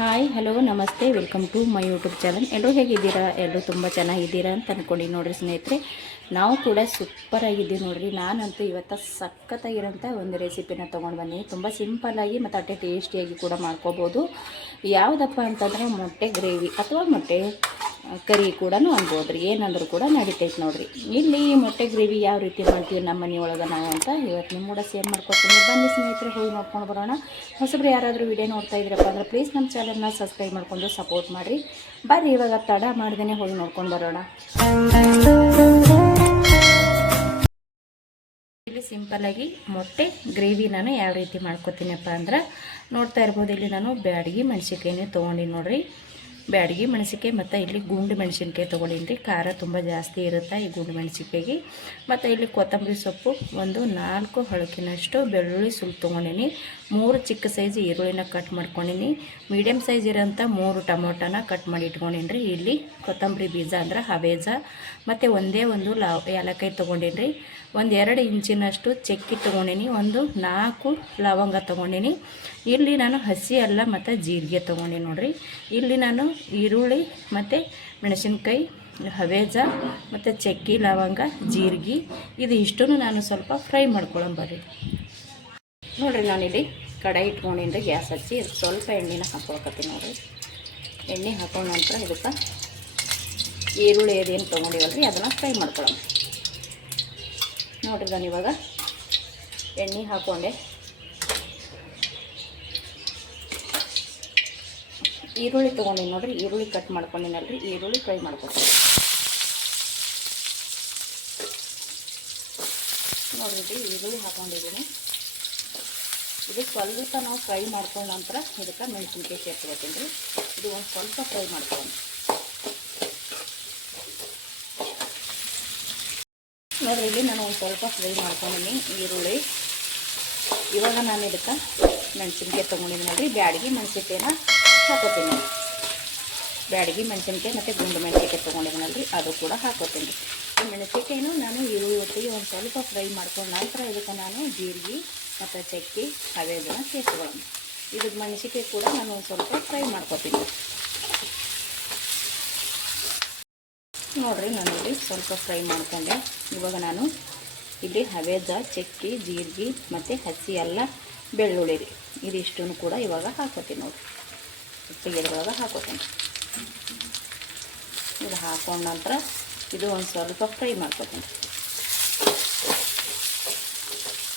Hi hello ನಮಸ್ತೆ welcome to my YouTube channel. ಎಲ್ಲರೂ ಹೇಗಿದ್ದೀರಾ? ಎಲ್ಲರೂ ತುಂಬ ಚೆನ್ನಾಗಿದ್ದೀರಾ ಅಂತ ಅಂದ್ಕೊಂಡು ನೋಡಿರಿ ಸ್ನೇಹಿತರೆ, ನಾವು ಕೂಡ ಸೂಪರಾಗಿದ್ದೀವಿ ನೋಡಿರಿ. ನಾನಂತೂ ಇವತ್ತು ಸಖತ್ತಾಗಿರೋಂಥ ಒಂದು ರೆಸಿಪಿನ ತೊಗೊಂಡು ಬನ್ನಿ. ತುಂಬ ಸಿಂಪಲ್ಲಾಗಿ ಮತ್ತು ಅಷ್ಟೇ ಟೇಸ್ಟಿಯಾಗಿ ಕೂಡ ಮಾಡ್ಕೋಬೋದು. ಯಾವುದಪ್ಪ ಅಂತಂದರೆ ಮೊಟ್ಟೆ ಗ್ರೇವಿ ಅಥವಾ ಮೊಟ್ಟೆ ಕರಿ ಕೂಡ ಅನ್ಬೋದು ರೀ, ಏನಂದ್ರೂ ಕೂಡ ನಡಿತೈತೆ ನೋಡಿರಿ. ಇಲ್ಲಿ ಮೊಟ್ಟೆ ಗ್ರೇವಿ ಯಾವ ರೀತಿ ಮಾಡ್ತೀವಿ ನಮ್ಮ ಮನೆಯೊಳಗೆ ನಾವು ಅಂತ ಇವತ್ತು ನಿಮ್ಮ ಕೂಡ ಸೇಮ್ ಮಾಡ್ಕೊತೀನಿ. ಬನ್ನಿ ಸ್ನೇಹಿತರೆ, ಹೋಗಿ ನೋಡ್ಕೊಂಡು ಬರೋಣ. ಹೊಸಬ್ರು ಯಾರಾದರೂ ವಿಡಿಯೋ ನೋಡ್ತಾ ಇದ್ದೀರಪ್ಪ ಅಂದರೆ ಪ್ಲೀಸ್ ನಮ್ಮ ಚಾನಲ್ನ ಸಬ್ಸ್ಕ್ರೈಬ್ ಮಾಡ್ಕೊಂಡು ಸಪೋರ್ಟ್ ಮಾಡಿರಿ. ಬರ್ರಿ ಇವಾಗ ತಡ ಮಾಡ್ದೇ ಹೋಗಿ ನೋಡ್ಕೊಂಡು ಬರೋಣ. ಇಲ್ಲಿ ಸಿಂಪಲ್ಲಾಗಿ ಮೊಟ್ಟೆ ಗ್ರೇವಿ ನಾನು ಯಾವ ರೀತಿ ಮಾಡ್ಕೊತೀನಪ್ಪ ಅಂದ್ರೆ ನೋಡ್ತಾ ಇರ್ಬೋದು. ಇಲ್ಲಿ ನಾನು ಬ್ಯಾಡಗಿ ಮೆಣಸಿನ್ಕಾಯಿನೇ ತೊಗೊಂಡಿನಿ ನೋಡಿರಿ. ಬ್ಯಾಡಗಿ ಮೆಣಸಿನ್ಕಾಯಿ ಮತ್ತು ಇಲ್ಲಿ ಗುಂಡು ಮೆಣಸಿನ್ಕಾಯಿ ತೊಗೊಂಡಿನಿ ರೀ. ಖಾರ ತುಂಬ ಜಾಸ್ತಿ ಇರುತ್ತೆ ಈ ಗುಂಡು ಮೆಣಸಿನ್ಕಾಯಿಗೆ. ಮತ್ತು ಇಲ್ಲಿ ಕೊತ್ತಂಬರಿ ಸೊಪ್ಪು ಒಂದು 4 ಹಳಕಿನಷ್ಟು ಬೆಳ್ಳುಳ್ಳಿ ಸುಲ್ಲು ತೊಗೊಂಡಿನಿ. 3 ಚಿಕ್ಕ ಸೈಜ್ ಈರುಳ್ಳಿನ ಕಟ್ ಮಾಡ್ಕೊಂಡಿನಿ. ಮೀಡಿಯಮ್ ಸೈಜ್ ಇರೋಂಥ 3 ಟೊಮೊಟೊನ ಕಟ್ ಮಾಡಿ ಇಟ್ಕೊಂಡಿನಿ ರೀ. ಇಲ್ಲಿ ಕೊತ್ತಂಬರಿ ಬೀಜ ಅಂದ್ರೆ ಹವೇಜ ಮತ್ತು ಒಂದೇ ಒಂದು ಏಲಕ್ಕಾಯಿ ತೊಗೊಂಡಿನಿ ರೀ. ಒಂದು 2 ಇಂಚಿನಷ್ಟು ಚಕ್ಕಿ ತೊಗೊಂಡಿನಿ. ಒಂದು 4 ಲವಂಗ ತೊಗೊಂಡಿನಿ. ಇಲ್ಲಿ ನಾನು ಹಸಿ ಅಲ್ಲ ಮತ್ತು ಜೀರಿಗೆ ತೊಗೊಂಡಿನಿ ನೋಡಿರಿ. ಇಲ್ಲಿ ನಾನು ಈರುಳ್ಳಿ ಮತ್ತು ಮೆಣಸಿನ್ಕಾಯಿ, ಹವೇಜ ಮತ್ತು ಚಕ್ಕಿ, ಲವಂಗ, ಜೀರಿಗೆ ಇದು ಇಷ್ಟನ್ನು ನಾನು ಸ್ವಲ್ಪ ಫ್ರೈ ಮಾಡ್ಕೊಳ್ಳಂಬರ್ರಿ ನೋಡಿರಿ. ನಾನಿಲ್ಲಿ ಕಡಾಯಿ ಇಟ್ಕೊಂಡಿನಿ, ಗ್ಯಾಸ್ ಹಚ್ಚಿ ಸ್ವಲ್ಪ ಎಣ್ಣೆನ ಹಾಕ್ಕೊಳಕತ್ತೀನಿ ನೋಡಿರಿ. ಎಣ್ಣೆ ಹಾಕೊಂಡ ನಂತರ ಇದಕ್ಕೆ ಈರುಳ್ಳಿ ಅದೇನು ತೊಗೊಂಡಿವಲ್ರಿ ಅದನ್ನು ಫ್ರೈ ಮಾಡ್ಕೊಳ್ಳೋಣ ನೋಡಿರಿ. ನಾನು ಇವಾಗ ಎಣ್ಣೆ ಹಾಕ್ಕೊಂಡೆ. ಈರುಳ್ಳಿ ತೊಗೊಂಡಿನಿ ನೋಡಿರಿ. ಈರುಳ್ಳಿ ಕಟ್ ಮಾಡ್ಕೊಂಡಿನಲ್ರಿ, ಈರುಳ್ಳಿ ಫ್ರೈ ಮಾಡ್ಕೊತೀನಿ ನೋಡಿರಿ. ಈರುಳ್ಳಿ ಹಾಕೊಂಡಿದ್ದೀನಿ. ಇದು ಸ್ವಲ್ಪ ನಾವು ಫ್ರೈ ಮಾಡ್ಕೊಂಡ ನಂತರ ಇದಕ್ಕೆ ಮೆಣಸಿನ್ಕಾಯಿ ಸೇರ್ಕೊಳ್ತೀನಿ ರೀ. ಇದು ಒಂದು ಸ್ವಲ್ಪ ಫ್ರೈ ಮಾಡ್ಕೊಂಡು ನೋಡಿರಿ. ಇಲ್ಲಿ ನಾನು ಒಂದು ಸ್ವಲ್ಪ ಫ್ರೈ ಮಾಡ್ಕೊಂಡಿನಿ ಈರುಳ್ಳಿ. ಇವಾಗ ನಾನು ಇದಕ್ಕೆ ಮೆಣಸಿನ್ಕಾಯಿ ತೊಗೊಂಡಿದ್ದೀನಿ ನೋಡಿರಿ. ಬ್ಯಾಡಗಿ ಮೆಣಸಿನ್ಕಾಯಿನ ಹಾಕೋತೀನಿ. ಬ್ಯಾಡಗಿ ಮೆಣಸಿನ್ಕಾಯಿ ಮತ್ತು ಗುಂಡು ಮೆಣಸಿನ್ಕಾಯಿ ತೊಗೊಂಡಿದ್ದೀನಲ್ರಿ ಅದು ಕೂಡ ಹಾಕೋತೀನಿ. ಈ ಮೆಣಸಿನ್ಕಾಯಿನೂ ನಾನು ಈರುಳ್ಳಿ ಒಟ್ಟಿಗೆ ಒಂದು ಸ್ವಲ್ಪ ಫ್ರೈ ಮಾಡ್ಕೊಂಡು ನಂತರ ಇದಕ್ಕೆ ನಾನು ಜೀರಿಗೆ ಮತ್ತು ಚಕ್ಕಿ ಹವೇದನ್ನ ಸೇರಿಸ್ಕೊಳ್ಳೋಣ. ಇದು ಮೆಣಸಿನ್ಕಾಯಿ ಕೂಡ ನಾನು ಒಂದು ಸ್ವಲ್ಪ ಫ್ರೈ ಮಾಡ್ಕೊತೀನಿ ನೋಡಿರಿ. ನಾನು ಇಲ್ಲಿ ಸ್ವಲ್ಪ ಫ್ರೈ ಮಾಡಿಕೊಂಡೆ. ಇವಾಗ ನಾನು ಇಲ್ಲಿ ಹವೇದ, ಚಕ್ಕಿ, ಜೀರಿಗೆ ಮತ್ತು ಹಸಿ ಅಲ್ಲ, ಬೆಳ್ಳುಳ್ಳಿ ರೀ ಇದಿಷ್ಟನ್ನು ಕೂಡ ಇವಾಗ ಹಾಕೋತೀನಿ ನೋಡಿರಿ. ಒಟ್ಟಿಗೆ ಇದ್ರೊಳಗೆ ಹಾಕೋತೀನಿ. ಇದು ಹಾಕೊಂಡ ನಂತರ ಇದು ಒಂದು ಸ್ವಲ್ಪ ಫ್ರೈ ಮಾಡ್ಕೊತೀನಿ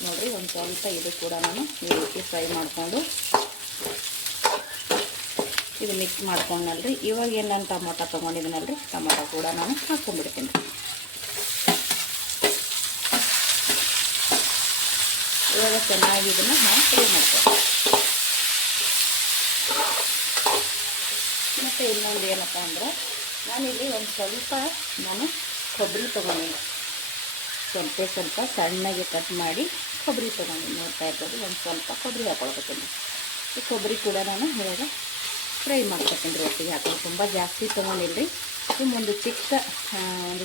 ನೋಡಿರಿ. ಒಂದು ಸ್ವಲ್ಪ ಇದು ಕೂಡ ನಾನು ಈ ರೀತಿ ಫ್ರೈ ಮಾಡಿಕೊಂಡು ಇದು ಮಿಕ್ಸ್ ಮಾಡ್ಕೊಂಡಲ್ರಿ. ಇವಾಗ ಏನು ನಾನು ಟೊಮೊಟೊ ತೊಗೊಂಡಿದ್ದೀನಲ್ರಿ, ಟೊಮೊಟೊ ಕೂಡ ನಾನು ಹಾಕ್ಕೊಂಡ್ಬಿಡ್ತೀನಿ. ಇವಾಗ ಚೆನ್ನಾಗಿ ಇದನ್ನು ನಾನು ಫ್ರೈ ಮಾಡ್ತೀನಿ. ಮತ್ತು ಇನ್ನೊಂದು ಏನಪ್ಪ ಅಂದ್ರೆ ನಾನಿಲ್ಲಿ ಒಂದು ಸ್ವಲ್ಪ ಕೊಬ್ಬರಿ ತೊಗೊಂಡಿನಿ. ಸ್ವಲ್ಪ ಸಣ್ಣಗೆ ಕಟ್ ಮಾಡಿ ಕೊಬ್ಬರಿ ತೊಗೊಂಡಿನಿ. ನೋಡ್ತಾ ಇರ್ಬೋದು, ಒಂದು ಸ್ವಲ್ಪ ಕೊಬ್ಬರಿ ಹಾಕೊಳ್ಕೊತೀನಿ. ಈ ಕೊಬ್ಬರಿ ಕೂಡ ನಾನು ಇವಾಗ ಫ್ರೈ ಮಾಡ್ಕೊತೀನಿ ರೀ. ಒಟ್ಟಿಗೆ ಹಾಕೊಂಡು ತುಂಬ ಜಾಸ್ತಿ ತೊಗೊಂಡಿಲ್ರಿ. ಒಂದು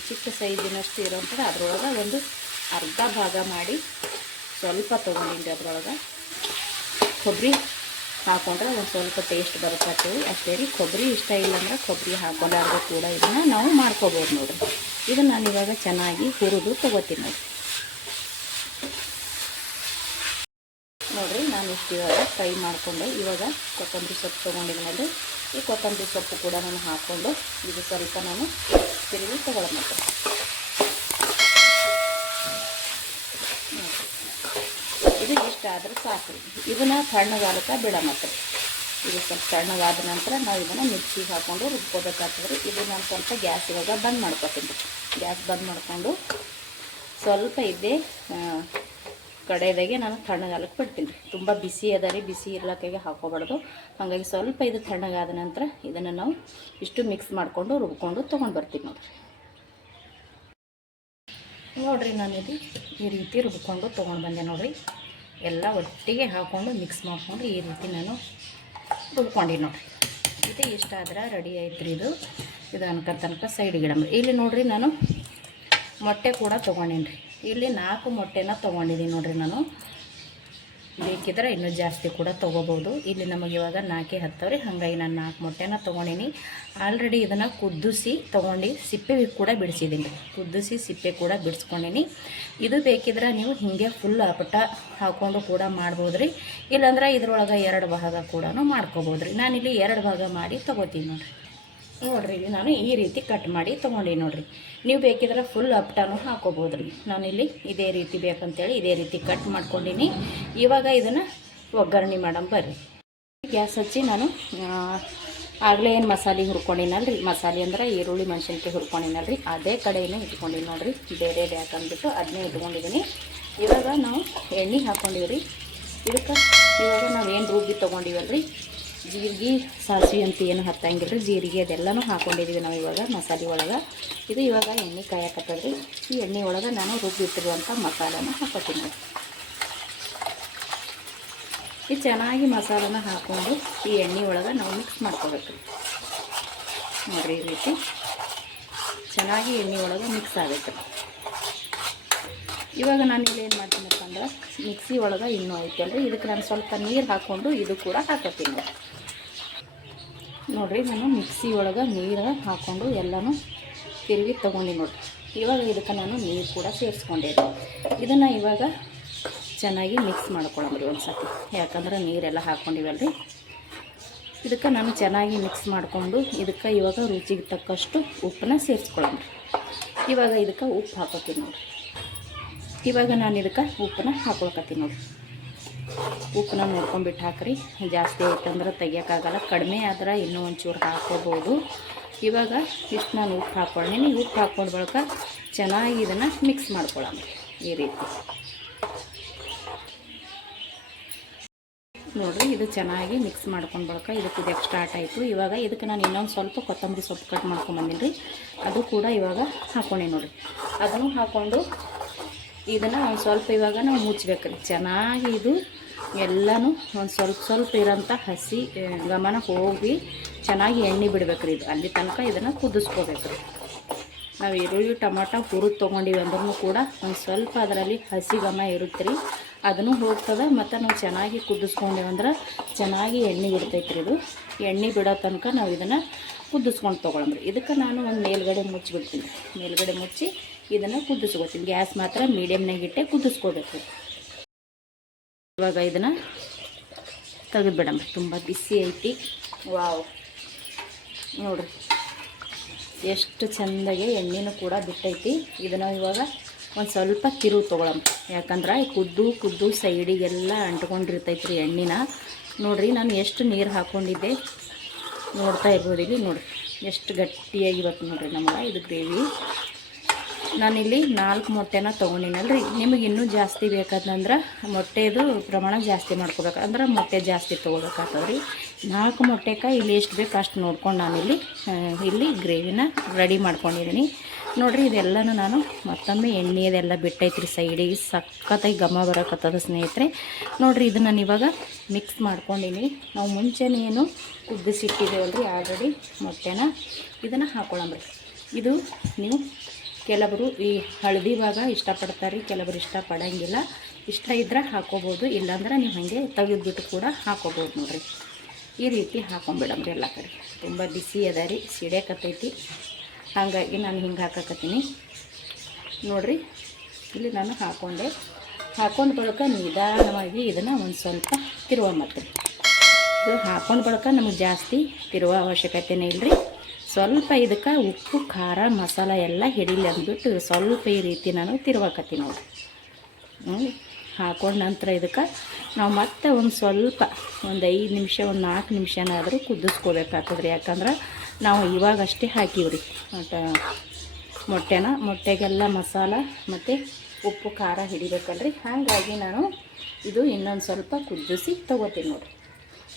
ಚಿಕ್ಕ ಸೈಜಿನಷ್ಟು ಇರೋಂಥದ್ದು ಅದರೊಳಗೆ ಒಂದು ಅರ್ಧ ಭಾಗ ಮಾಡಿ ಸ್ವಲ್ಪ ತೊಗೊಂಡಿನಿ. ಅದರೊಳಗೆ ಕೊಬ್ಬರಿ ಹಾಕೊಂಡ್ರೆ ಒಂದು ಸ್ವಲ್ಪ ಟೇಸ್ಟ್ ಬರುತ್ತೆ ಅಷ್ಟೇ ರೀ. ಕೊಬ್ಬರಿ ಇಷ್ಟ ಇಲ್ಲ ಅಂದ್ರೆ ಕೊಬ್ಬರಿ ಹಾಕೊಂಡಾದ್ರೂ ಕೂಡ ಇದನ್ನು ನಾವು ಮಾಡ್ಕೋಬೋದು ನೋಡಿರಿ. ಇದನ್ನು ನಾನು ಇವಾಗ ಚೆನ್ನಾಗಿ ಹುರಿದು ತೊಗೋತೀನಿ ನೋಡಿರಿ. ನಾನು ಇಷ್ಟು ಇವಾಗ ಫ್ರೈ ಮಾಡಿಕೊಂಡೆ. ಇವಾಗ ಕೊತ್ತಂಬರಿ ಸೊಪ್ಪು ತೊಗೊಂಡಿದ್ದೀನಲ್ರಿ, ಈ ಕೊತ್ತಂಬರಿ ಸೊಪ್ಪು ಕೂಡ ನಾನು ಹಾಕ್ಕೊಂಡು ಇದು ಸ್ವಲ್ಪ ನಾನು ತಿರುಗಿ ತೊಗೊಳ್ಳೋಣ. ಇದು ಇಷ್ಟ ಆದರೆ ಸಾಕು. ಇದನ್ನು ತಣ್ಣಗಾಲಕ್ಕೆ ಬಿಡೋಣ. ಇದು ಸ್ವಲ್ಪ ತಣ್ಣಗಾದ ನಂತರ ನಾವು ಇದನ್ನು ಮಿಕ್ಸಿಗೆ ಹಾಕ್ಕೊಂಡು ರುಬ್ಕೋಬೇಕಾಗ್ತದೆ. ಇದು ನಾನು ಸ್ವಲ್ಪ ಗ್ಯಾಸ್ ಇವಾಗ ಬಂದ್ ಮಾಡ್ಕೊತೀನಿ. ಗ್ಯಾಸ್ ಬಂದ್ ಮಾಡಿಕೊಂಡು ಸ್ವಲ್ಪ ಇದ್ದೇ ಕಡೆದಾಗೆ ನಾನು ತಣ್ಣಗಾಲಕ್ಕೆ ಬಿಡ್ತೀನಿ ರೀ. ತುಂಬ ಬಿಸಿ ಅದ ರೀ, ಬಿಸಿ ಇರ್ಲಕ್ಕಾಗೆ ಹಾಕೋಬಾರ್ದು. ಹಾಗಾಗಿ ಸ್ವಲ್ಪ ಇದು ತಣ್ಣಗಾದ ನಂತರ ಇದನ್ನು ನಾವು ಇಷ್ಟು ಮಿಕ್ಸ್ ಮಾಡಿಕೊಂಡು ರುಬ್ಕೊಂಡು ತೊಗೊಂಡು ಬರ್ತೀನಿ ನೋಡಿರಿ. ನಾನು ಇದು ಈ ರೀತಿ ರುಬ್ಕೊಂಡು ತೊಗೊಂಡು ಬಂದೆ ನೋಡಿರಿ. ಎಲ್ಲ ಒಟ್ಟಿಗೆ ಹಾಕ್ಕೊಂಡು ಮಿಕ್ಸ್ ಮಾಡಿಕೊಂಡು ಈ ರೀತಿ ನಾನು ರುಬ್ಕೊಂಡು ನೋಡಿರಿ. ಇದು ಇಷ್ಟ ಆದ್ರೆ ರೆಡಿ ಆಯ್ತು ರೀ. ಇದು ತನಕ ಸೈಡಿಗೆ ಇಡಮ್ರಿ. ಇಲ್ಲಿ ನೋಡಿರಿ, ನಾನು ಮೊಟ್ಟೆ ಕೂಡ ತೊಗೊಂಡೀನಿ ರೀ. ಇಲ್ಲಿ 4 ಮೊಟ್ಟೆನ ತೊಗೊಂಡಿದ್ದೀನಿ ನೋಡಿರಿ. ನಾನು ಬೇಕಿದ್ರೆ ಇನ್ನೂ ಜಾಸ್ತಿ ಕೂಡ ತೊಗೋಬೋದು. ಇಲ್ಲಿ ನಮಗೆ ಇವಾಗ 4 ಹತ್ತವ್ರಿ, ಹಾಗಾಗಿ ನಾನು 4 ಮೊಟ್ಟೆನ ತೊಗೊಂಡಿನಿ. ಆಲ್ರೆಡಿ ಇದನ್ನು ಕುದಿಸಿ ತೊಗೊಂಡು ಸಿಪ್ಪೆ ಕೂಡ ಬಿಡಿಸಿದ್ದೀನಿ. ಕುದಿಸಿ ಸಿಪ್ಪೆ ಕೂಡ ಬಿಡಿಸ್ಕೊಂಡಿನಿ. ಇದು ಬೇಕಿದ್ರೆ ನೀವು ಹೀಗೆ ಫುಲ್ ಅಪಟ ಹಾಕ್ಕೊಂಡು ಕೂಡ ಮಾಡ್ಬೋದು ರೀ. ಇಲ್ಲಾಂದ್ರೆ ಇದ್ರೊಳಗೆ 2 ಭಾಗ ಕೂಡ ಮಾಡ್ಕೋಬೋದು ರೀ. ನಾನಿಲ್ಲಿ 2 ಭಾಗ ಮಾಡಿ ತೊಗೋತೀನಿ ನೋಡಿರಿ. ಇಲ್ಲಿ ನಾನು ಈ ರೀತಿ ಕಟ್ ಮಾಡಿ ತೊಗೊಂಡಿನಿ ನೋಡಿರಿ. ನೀವು ಬೇಕಿದ್ರೆ ಫುಲ್ ಅಪ್ಟಾನು ಹಾಕೋಬೋದು ರೀ. ನಾನಿಲ್ಲಿ ಇದೇ ರೀತಿ ಬೇಕಂತೇಳಿ ಇದೇ ರೀತಿ ಕಟ್ ಮಾಡ್ಕೊಂಡಿನಿ. ಇವಾಗ ಇದನ್ನು ಒಗ್ಗರಣೆ ಮಾಡಮ್ ಬರ್ರಿ. ಗ್ಯಾಸ್ ಹಚ್ಚಿ ನಾನು ಆಗಲೇ ಏನು ಮಸಾಲೆ ಹುರ್ಕೊಂಡಿನಲ್ರಿ, ಮಸಾಲೆ ಅಂದ್ರೆ ಈರುಳ್ಳಿ ಮೆಣಸಿನ್ಕಾಯಿ ಹುರ್ಕೊಂಡಿನಲ್ರಿ, ಅದೇ ಕಡೆಯೇ ಇಟ್ಕೊಂಡಿನಿ ನೋಡಿರಿ. ಬೇರೆ ಯಾಕಂದ್ಬಿಟ್ಟು ಅದನ್ನೇ ಇಟ್ಕೊಂಡಿದ್ದೀನಿ. ಇವಾಗ ನಾವು ಎಣ್ಣೆ ಹಾಕ್ಕೊಂಡಿವಿ ರೀ. ಇದಕ್ಕೆ ಇವಾಗ ನಾವೇನು ರುಬ್ಬಿ ತೊಗೊಂಡಿವಲ್ರಿ, ಜೀರಿಗೆ ಸಾಸಿವೆ ಅಂತ ಏನು ಹತ್ತಂಗಿಲ್ಲ, ಜೀರಿಗೆ ಅದೆಲ್ಲನೂ ಹಾಕ್ಕೊಂಡಿದ್ದೀವಿ ನಾವು ಇವಾಗ ಮಸಾಲೆ ಒಳಗೆ. ಇದು ಇವಾಗ ಎಣ್ಣೆ ಕಾಯಕತ್ತದ್ರಿ. ಈ ಎಣ್ಣೆ ಒಳಗೆ ನಾನು ರುಬ್ಬಿಟ್ಟಿರುವಂಥ ಮಸಾಲೆನ ಹಾಕೋತೀನಿ. ಇದು ಚೆನ್ನಾಗಿ ಮಸಾಲೆನ ಹಾಕ್ಕೊಂಡು ಈ ಎಣ್ಣೆ ಒಳಗೆ ನಾವು ಮಿಕ್ಸ್ ಮಾಡ್ಕೋಬೇಕು ನೋಡಿರಿ. ಈ ರೀತಿ ಚೆನ್ನಾಗಿ ಎಣ್ಣೆ ಒಳಗೆ ಮಿಕ್ಸ್ ಆಗುತ್ತೆ. ಇವಾಗ ನಾನು ಇಲ್ಲಿ ಏನು ಮಾಡ್ತೀನಪ್ಪ ಅಂದ್ರೆ ಮಿಕ್ಸಿ ಒಳಗೆ ಇನ್ನೂ ಐತಲ್ರಿ, ಇದಕ್ಕೆ ನಾನು ಸ್ವಲ್ಪ ನೀರು ಹಾಕ್ಕೊಂಡು ಇದು ಕೂಡ ಹಾಕೋತೀನಿ ನೋಡಿರಿ. ನಾನು ಮಿಕ್ಸಿ ಒಳಗೆ ನೀರು ಹಾಕ್ಕೊಂಡು ಎಲ್ಲನೂ ತಿರುಗಿ ತೊಗೊಂಡು ನೋಡಿರಿ. ಇವಾಗ ಇದಕ್ಕೆ ನಾನು ನೀರು ಕೂಡ ಸೇರಿಸ್ಕೊಂಡಿದ್ದೆ. ಇದನ್ನು ಇವಾಗ ಚೆನ್ನಾಗಿ ಮಿಕ್ಸ್ ಮಾಡ್ಕೊಳ್ಳೋಣ್ರಿ ಒಂದು ಸತಿ, ಯಾಕಂದ್ರೆ ನೀರೆಲ್ಲ ಹಾಕ್ಕೊಂಡಿವಲ್ರಿ. ಇದಕ್ಕೆ ನಾನು ಚೆನ್ನಾಗಿ ಮಿಕ್ಸ್ ಮಾಡಿಕೊಂಡು ಇದಕ್ಕೆ ಇವಾಗ ರುಚಿಗೆ ತಕ್ಕಷ್ಟು ಉಪ್ಪನ್ನ ಸೇರಿಸ್ಕೊಳ್ಳೋಣ್ರಿ. ಇವಾಗ ಇದಕ್ಕೆ ಉಪ್ಪು ಹಾಕೋತೀನಿ ನೋಡಿರಿ. ಇವಾಗ ನಾನು ಇದಕ್ಕೆ ಉಪ್ಪನ್ನ ಹಾಕೊಳಕತ್ತೀನಿ ನೋಡಿ. ಉಪ್ಪನ್ನ ನೋಡ್ಕೊಂಡ್ಬಿಟ್ಟು ಹಾಕ್ರಿ. ಜಾಸ್ತಿ ಆಯ್ತಂದ್ರೆ ತೆಗಿಯೋಕ್ಕಾಗಲ್ಲ, ಕಡಿಮೆ ಆದ್ರೆ ಇನ್ನೂ ಒಂಚೂರು ಹಾಕ್ಕೋಬೋದು. ಇವಾಗ ಇಷ್ಟು ನಾನು ಉಪ್ಪು ಹಾಕ್ಕೊಳ್ಳೀನಿ. ಉಪ್ಪು ಹಾಕ್ಕೊಂಡು ಬಳಿಕ ಚೆನ್ನಾಗಿ ಇದನ್ನು ಮಿಕ್ಸ್ ಮಾಡ್ಕೊಳ್ಳೋಣ ಈ ರೀತಿ ನೋಡಿರಿ. ಇದು ಚೆನ್ನಾಗಿ ಮಿಕ್ಸ್ ಮಾಡ್ಕೊಂಡು ಬಳಿಕ ಇದು ಕುದಿಯೋಕ್ಕೆ ಸ್ಟಾರ್ಟ್ ಆಯಿತು. ಇವಾಗ ಇದಕ್ಕೆ ನಾನು ಇನ್ನೊಂದು ಸ್ವಲ್ಪ ಕೊತ್ತಂಬರಿ ಸೊಪ್ಪು ಕಟ್ ಮಾಡ್ಕೊಂಬಂದಿನಿ ರೀ, ಅದು ಕೂಡ ಇವಾಗ ಹಾಕ್ಕೊಂಡೆ ನೋಡಿರಿ. ಅದನ್ನು ಹಾಕ್ಕೊಂಡು ಇದನ್ನು ಒಂದು ಸ್ವಲ್ಪ ಇವಾಗ ನಾವು ಮುಚ್ಚಬೇಕು ರೀ. ಚೆನ್ನಾಗಿ ಇದು ಎಲ್ಲನೂ ಒಂದು ಸ್ವಲ್ಪ ಇರೋಂಥ ಹಸಿ ಗಮನ ಹೋಗಿ ಚೆನ್ನಾಗಿ ಎಣ್ಣೆ ಬಿಡ್ಬೇಕು ರೀ. ಇದು ಅಲ್ಲಿ ತನಕ ಇದನ್ನು ಕುದಿಸ್ಕೋಬೇಕು ರೀ. ನಾವು ಈರುಳ್ಳಿ ಟೊಮಾಟೊ ಹುರಿದು ತೊಗೊಂಡಿವಿ ಅಂದ್ರೂ ಕೂಡ ಒಂದು ಸ್ವಲ್ಪ ಅದರಲ್ಲಿ ಹಸಿ ಘಮ ಇರುತ್ತೆ ರೀ, ಅದನ್ನು ಹೋಗ್ತದೆ. ಮತ್ತು ನಾವು ಚೆನ್ನಾಗಿ ಕುದಿಸ್ಕೊಂಡೇವಂದ್ರೆ ಚೆನ್ನಾಗಿ ಎಣ್ಣೆ ಬಿಡ್ತೈತೆ ರೀ. ಇದು ಎಣ್ಣೆ ಬಿಡೋ ತನಕ ನಾವು ಇದನ್ನು ಕುದಿಸ್ಕೊಂಡು ತೊಗೊಳಂಬ್ರಿ. ಇದಕ್ಕೆ ನಾನು ಒಂದು ಮೇಲ್ಗಡೆ ಮುಚ್ಚಿಬಿಡ್ತೀನಿ. ಮೇಲ್ಗಡೆ ಮುಚ್ಚಿ ಇದನ್ನು ಕುದಿಸ್ಕೋತೀನಿ. ಗ್ಯಾಸ್ ಮಾತ್ರ ಮೀಡಿಯಮ್ನಾಗಿಟ್ಟೆ ಕುದಿಸ್ಕೋಬೇಕು. ಇವಾಗ ಇದನ್ನು ತೆಗೆದುಬಿಡಂಬ್ರಿ. ತುಂಬ ಬಿಸಿ ಐತಿ. ವಾವ್ ನೋಡಿರಿ ಎಷ್ಟು ಚೆಂದಾಗಿ ಎಣ್ಣೆನೂ ಕೂಡ ಬಿಟ್ಟೈತಿ. ಇದನ್ನು ಇವಾಗ ಒಂದು ಸ್ವಲ್ಪ ತಿರುವು ತೊಗೊಳಂಬ್ರಿ. ಯಾಕಂದ್ರೆ ಕುದ್ದು ಸೈಡಿಗೆಲ್ಲ ಅಂಟ್ಕೊಂಡಿರ್ತೈತೆ ರೀ ಎಣ್ಣೆನ. ನೋಡಿರಿ ನಾನು ಎಷ್ಟು ನೀರು ಹಾಕ್ಕೊಂಡಿದ್ದೆ ನೋಡ್ತಾ ಇರ್ಬೋದು. ಇಲ್ಲಿ ನೋಡಿರಿ ಎಷ್ಟು ಗಟ್ಟಿಯಾಗಿ ಇವತ್ತು ನೋಡಿರಿ ನಮಗೆ ಇದು ಗ್ರೇವಿ. ನಾನಿಲ್ಲಿ 4 ಮೊಟ್ಟೆನ ತೊಗೊಂಡಿನಲ್ರಿ. ನಿಮಗೆ ಇನ್ನೂ ಜಾಸ್ತಿ ಬೇಕಾದಂದ್ರೆ ಮೊಟ್ಟೆದು ಪ್ರಮಾಣ ಜಾಸ್ತಿ ಮಾಡ್ಕೋಬೇಕು, ಅಂದ್ರೆ ಮೊಟ್ಟೆ ಜಾಸ್ತಿ ತೊಗೋಬೇಕಾಗ್ತದೆ ರೀ. 4 ಮೊಟ್ಟೆಗೆ ಇಲ್ಲಿ ಎಷ್ಟು ಬೇಕು ಅಷ್ಟು ನೋಡ್ಕೊಂಡು ನಾನಿಲ್ಲಿ ಗ್ರೇವಿನ ರೆಡಿ ಮಾಡ್ಕೊಂಡಿದ್ದೀನಿ ನೋಡಿರಿ. ಇದೆಲ್ಲನೂ ನಾನು ಮತ್ತೊಮ್ಮೆ ಎಣ್ಣೆದೆಲ್ಲ ಬಿಟ್ಟೈತ್ರಿ ಸೈಡಿಗೆ. ಸಖತ್ತಾಗಿ ಘಮ ಬರೋಕತ್ತದ ಸ್ನೇಹಿತರೆ ನೋಡಿರಿ. ಇದನ್ನು ನಾನು ಇವಾಗ ಮಿಕ್ಸ್ ಮಾಡ್ಕೊಂಡಿನಿ. ನಾವು ಮುಂಚೆನೇ ಏನು ಕುದಿಸಿಟ್ಟಿದ್ದೇವಲ್ರಿ ಆಲ್ರೆಡಿ ಮೊಟ್ಟೆನ, ಇದನ್ನು ಹಾಕ್ಕೊಳ್ಳಂಬ್ರಿ. ಇದು ನೀವು ಕೆಲವರು ಈ ಹಳದಿ ಭಾಗ ಇಷ್ಟಪಡ್ತಾರೆ, ಕೆಲವರು ಇಷ್ಟಪಡೋಂಗಿಲ್ಲ. ಇಷ್ಟ ಇದ್ರೆ ಹಾಕೋಬೋದು, ಇಲ್ಲಾಂದ್ರೆ ನೀವು ಹಾಗೆ ತೆಗೆದುಬಿಟ್ಟು ಕೂಡ ಹಾಕೋಬೋದು ನೋಡಿರಿ. ಈ ರೀತಿ ಹಾಕೊಂಡ್ಬಿಡಮ್ರಿ ಎಲ್ಲ ಕಡೆ. ತುಂಬ ಬಿಸಿ ಅದ ರೀ, ಸಿಡಿಯಕತ್ತೈತಿ, ಹಾಗಾಗಿ ನಾನು ಹಿಂಗೆ ಹಾಕಕತ್ತೀನಿ ನೋಡಿರಿ. ಇಲ್ಲಿ ನಾನು ಹಾಕೊಂಡು ಬಳಿಕ ನಿಧಾನವಾಗಿ ಇದನ್ನು ಒಂದು ಸ್ವಲ್ಪ ತಿರುವ ಮತ್ತು ಇದು ಹಾಕೊಂಡು ಬಳಿಕ ನಮಗೆ ಜಾಸ್ತಿ ತಿರುವ ಅವಶ್ಯಕತೆನೇ ಇಲ್ಲರಿ. ಸ್ವಲ್ಪ ಇದಕ್ಕೆ ಉಪ್ಪು ಖಾರ ಮಸಾಲ ಎಲ್ಲ ಹಿಡಿಲಿ ಅಂದ್ಬಿಟ್ಟು ಸ್ವಲ್ಪ ಈ ರೀತಿ ನಾನು ತಿರ್ವಾಕತ್ತೀನಿ ನೋಡಿ. ಹಾಕೊಂಡ ನಂತರ ಇದಕ್ಕೆ ನಾವು ಮತ್ತೆ ಒಂದು ಸ್ವಲ್ಪ ಒಂದು 5 ನಿಮಿಷ ಒಂದು 4 ನಿಮಿಷನಾದರೂ ಕುದಿಸ್ಕೋಬೇಕಾಗ್ತದ್ರಿ. ಯಾಕಂದ್ರೆ ನಾವು ಇವಾಗಷ್ಟೇ ಹಾಕಿವ್ರಿ ಮೊಟ್ಟೆಗೆಲ್ಲ ಮಸಾಲ ಮತ್ತು ಉಪ್ಪು ಖಾರ ಹಿಡಿಬೇಕಲ್ರಿ. ಹಾಗಾಗಿ ನಾನು ಇದು ಇನ್ನೊಂದು ಸ್ವಲ್ಪ ಕುದಿಸಿ ತೊಗೋತೀನಿ ನೋಡಿರಿ.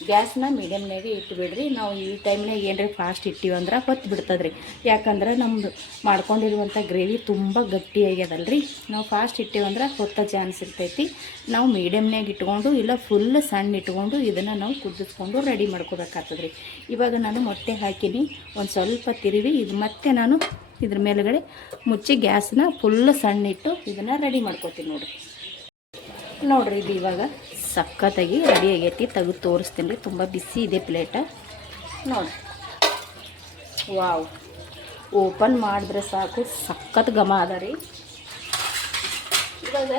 ಗ್ಯಾಸ್ನ ಮೀಡಿಯಮ್ನಾಗೆ ಇಟ್ಟುಬಿಡ್ರಿ. ನಾವು ಈ ಟೈಮ್ನಾಗ ಏನರ ಫಾಸ್ಟ್ ಇಟ್ಟಿವಂದ್ರೆ ಹೊತ್ತು ಬಿಡ್ತದ್ರಿ. ಯಾಕಂದ್ರೆ ನಮ್ಮದು ಮಾಡ್ಕೊಂಡಿರುವಂಥ ಗ್ರೇವಿ ತುಂಬ ಗಟ್ಟಿಯಾಗ್ಯದಲ್ರಿ. ನಾವು ಫಾಸ್ಟ್ ಇಟ್ಟಿವಂದ್ರೆ ಹೊತ್ತ ಚಾನ್ಸ್ ಇರ್ತೈತಿ. ನಾವು ಮೀಡಿಯಮ್ನಾಗ ಇಟ್ಕೊಂಡು ಇಲ್ಲ ಫುಲ್ ಸಣ್ಣ ಇಟ್ಕೊಂಡು ಇದನ್ನು ನಾವು ಕುದಿಸ್ಕೊಂಡು ರೆಡಿ ಮಾಡ್ಕೋಬೇಕಾಗ್ತದ್ರಿ. ಇವಾಗ ನಾನು ಮೊಟ್ಟೆ ಹಾಕಿನಿ, ಒಂದು ಸ್ವಲ್ಪ ತಿರುವಿ ಇದು ಮತ್ತೆ ನಾನು ಇದ್ರ ಮೇಲುಗಡೆ ಮುಚ್ಚಿ ಗ್ಯಾಸನ್ನ ಫುಲ್ ಸಣ್ಣ ಇಟ್ಟು ಇದನ್ನು ರೆಡಿ ಮಾಡ್ಕೋತೀನಿ ನೋಡಿರಿ. ಇದು ಇವಾಗ ಸಖತ್ತಾಗಿ ರೆಡಿ ಆಗೈತಿ. ತೆಗೆದು ತೋರಿಸ್ತೀನಿ ರೀ. ತುಂಬ ಬಿಸಿ ಇದೆ ಪ್ಲೇಟ ನೋಡಿ. ವಾವ್, ಓಪನ್ ಮಾಡಿದ್ರೆ ಸಾಕು ಸಖತ್ ಘಮ ಅದ ರೀ. ಇವಾಗ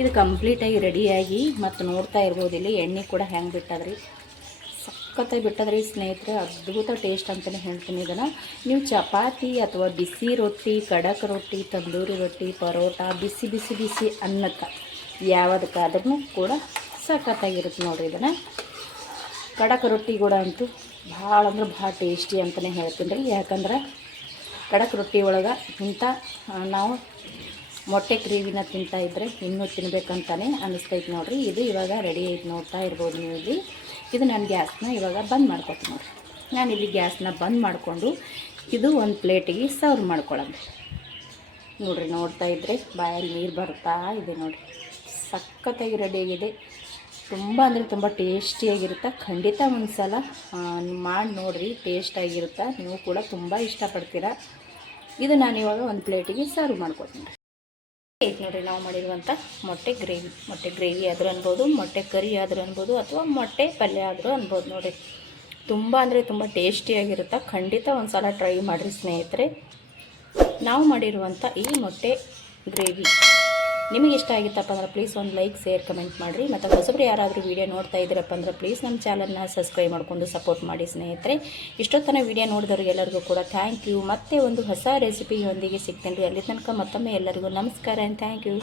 ಇದು ಕಂಪ್ಲೀಟಾಗಿ ರೆಡಿಯಾಗಿ ಮತ್ತು ನೋಡ್ತಾ ಇರ್ಬೋದು ಇಲ್ಲಿ ಎಣ್ಣೆ ಕೂಡ ಹೆಂಗೆ ಬಿಟ್ಟದ್ರಿ, ಸಖತ್ತಾಗಿ ಬಿಟ್ಟದ್ರಿ ಸ್ನೇಹಿತರೆ. ಅದ್ಭುತ ಟೇಸ್ಟ್ ಅಂತಲೇ ಹೇಳ್ತೀನಿ. ಇದನ್ನು ನೀವು ಚಪಾತಿ ಅಥವಾ ಬಿಸಿ ರೊಟ್ಟಿ, ಖಡಕ್ ರೊಟ್ಟಿ, ತಂದೂರಿ ರೊಟ್ಟಿ, ಪರೋಟ, ಬಿಸಿ ಬಿಸಿ ಬಿಸಿ ಅನ್ನಕ್ಕೆ ಯಾವುದಕ್ಕಾದ್ರೂ ಕೂಡ ಸಖತ್ತಾಗಿರುತ್ತೆ ನೋಡಿರಿ. ಇದನ್ನು ಖಡಕ್ ರೊಟ್ಟಿ ಕೂಡ ಅಂತೂ ಭಾಳ ಅಂದ್ರೆ ಭಾಳ ಟೇಸ್ಟಿ ಅಂತಲೇ ಹೇಳ್ತೀನಿ ರೀ. ಯಾಕಂದ್ರೆ ಖಡಕ್ ರೊಟ್ಟಿ ಒಳಗೆ ಇಂಥ ನಾವು ಮೊಟ್ಟೆ ಗ್ರೇವಿನ ತಿಂತಾಯಿದ್ರೆ ಇನ್ನೂ ತಿನ್ಬೇಕಂತಾನೆ ಅನ್ನಿಸ್ತೈತೆ ನೋಡಿರಿ. ಇದು ಇವಾಗ ರೆಡಿ ಐತೆ ನೋಡ್ತಾ ಇರ್ಬೋದು ನೀವು ಇಲ್ಲಿ. ಇದು ನಾನು ಗ್ಯಾಸ್ನ ಇವಾಗ ಬಂದ್ ಮಾಡ್ಕೊತೀನಿ ನೋಡಿರಿ. ನಾನಿಲ್ಲಿ ಗ್ಯಾಸ್ನ ಬಂದ್ ಮಾಡಿಕೊಂಡು ಇದು ಒಂದು ಪ್ಲೇಟಿಗೆ ಸರ್ವ್ ಮಾಡ್ಕೊಳ್ಳೋಣ ನೋಡಿರಿ. ನೋಡ್ತಾ ಇದ್ದರೆ ಬಾಯಲ್ಲಿ ನೀರು ಬರ್ತಾ ಇದೆ ನೋಡಿ. ಸಖತ್ತಾಗಿ ರೆಡಿಯಾಗಿದೆ. ತುಂಬ ಅಂದರೆ ತುಂಬ ಟೇಸ್ಟಿಯಾಗಿರುತ್ತೆ. ಖಂಡಿತ ಒಂದು ಸಲ ಮಾಡಿ ನೋಡಿರಿ, ಟೇಸ್ಟಾಗಿರುತ್ತೆ. ನೀವು ಕೂಡ ತುಂಬ ಇಷ್ಟಪಡ್ತೀರಾ. ಇದು ನಾನು ಇವಾಗ ಒಂದು ಪ್ಲೇಟಿಗೆ ಸರ್ವ್ ಮಾಡ್ಕೊತೀನಿ ಐತೆ ನೋಡಿರಿ. ನಾವು ಮಾಡಿರುವಂಥ ಮೊಟ್ಟೆ ಗ್ರೇವಿ ಆದರೂ ಅನ್ಬೋದು, ಮೊಟ್ಟೆ ಕರಿ ಆದರೂ ಅನ್ಬೋದು, ಅಥವಾ ಮೊಟ್ಟೆ ಪಲ್ಯ ಆದರೂ ಅನ್ಬೋದು ನೋಡಿರಿ. ತುಂಬ ಅಂದರೆ ತುಂಬ ಟೇಸ್ಟಿಯಾಗಿರುತ್ತೆ. ಖಂಡಿತ ಒಂದು ಸಲ ಟ್ರೈ ಮಾಡಿರಿ ಸ್ನೇಹಿತರೆ. ನಾವು ಮಾಡಿರುವಂಥ ಈ ಮೊಟ್ಟೆ ಗ್ರೇವಿ ನಿಮಗೆ ಇಷ್ಟ ಆಗಿತ್ತಪ್ಪ ಅಂದ್ರೆ ಪ್ಲೀಸ್ ಒಂದು ಲೈಕ್, ಶೇರ್, ಕಮೆಂಟ್ ಮಾಡಿರಿ. ಮತ್ತು ಹೊಸಬ್ರು ಯಾರಾದರೂ ವೀಡಿಯೋ ನೋಡ್ತಾ ಇದ್ದೀರಪ್ಪ ಅಂದ್ರೆ ಪ್ಲೀಸ್ ನಮ್ಮ ಚಾನಲ್ನ ಸಬ್ಸ್ಕ್ರೈಬ್ ಮಾಡ್ಕೊಂಡು ಸಪೋರ್ಟ್ ಮಾಡಿ ಸ್ನೇಹಿತರೆ. ಇಷ್ಟೊತ್ತನ ವೀಡಿಯೋ ನೋಡಿದವ್ರಿಗೆ ಎಲ್ಲರಿಗೂ ಕೂಡ ಥ್ಯಾಂಕ್ ಯು. ಮತ್ತೆ ಒಂದು ಹೊಸ ರೆಸಿಪಿಯೊಂದಿಗೆ ಸಿಗ್ತೇನೆ ರೀ. ಅಲ್ಲಿ ತನಕ ಮತ್ತೊಮ್ಮೆ ಎಲ್ಲರಿಗೂ ನಮಸ್ಕಾರ ಆ್ಯಂಡ್ ಥ್ಯಾಂಕ್ ಯು.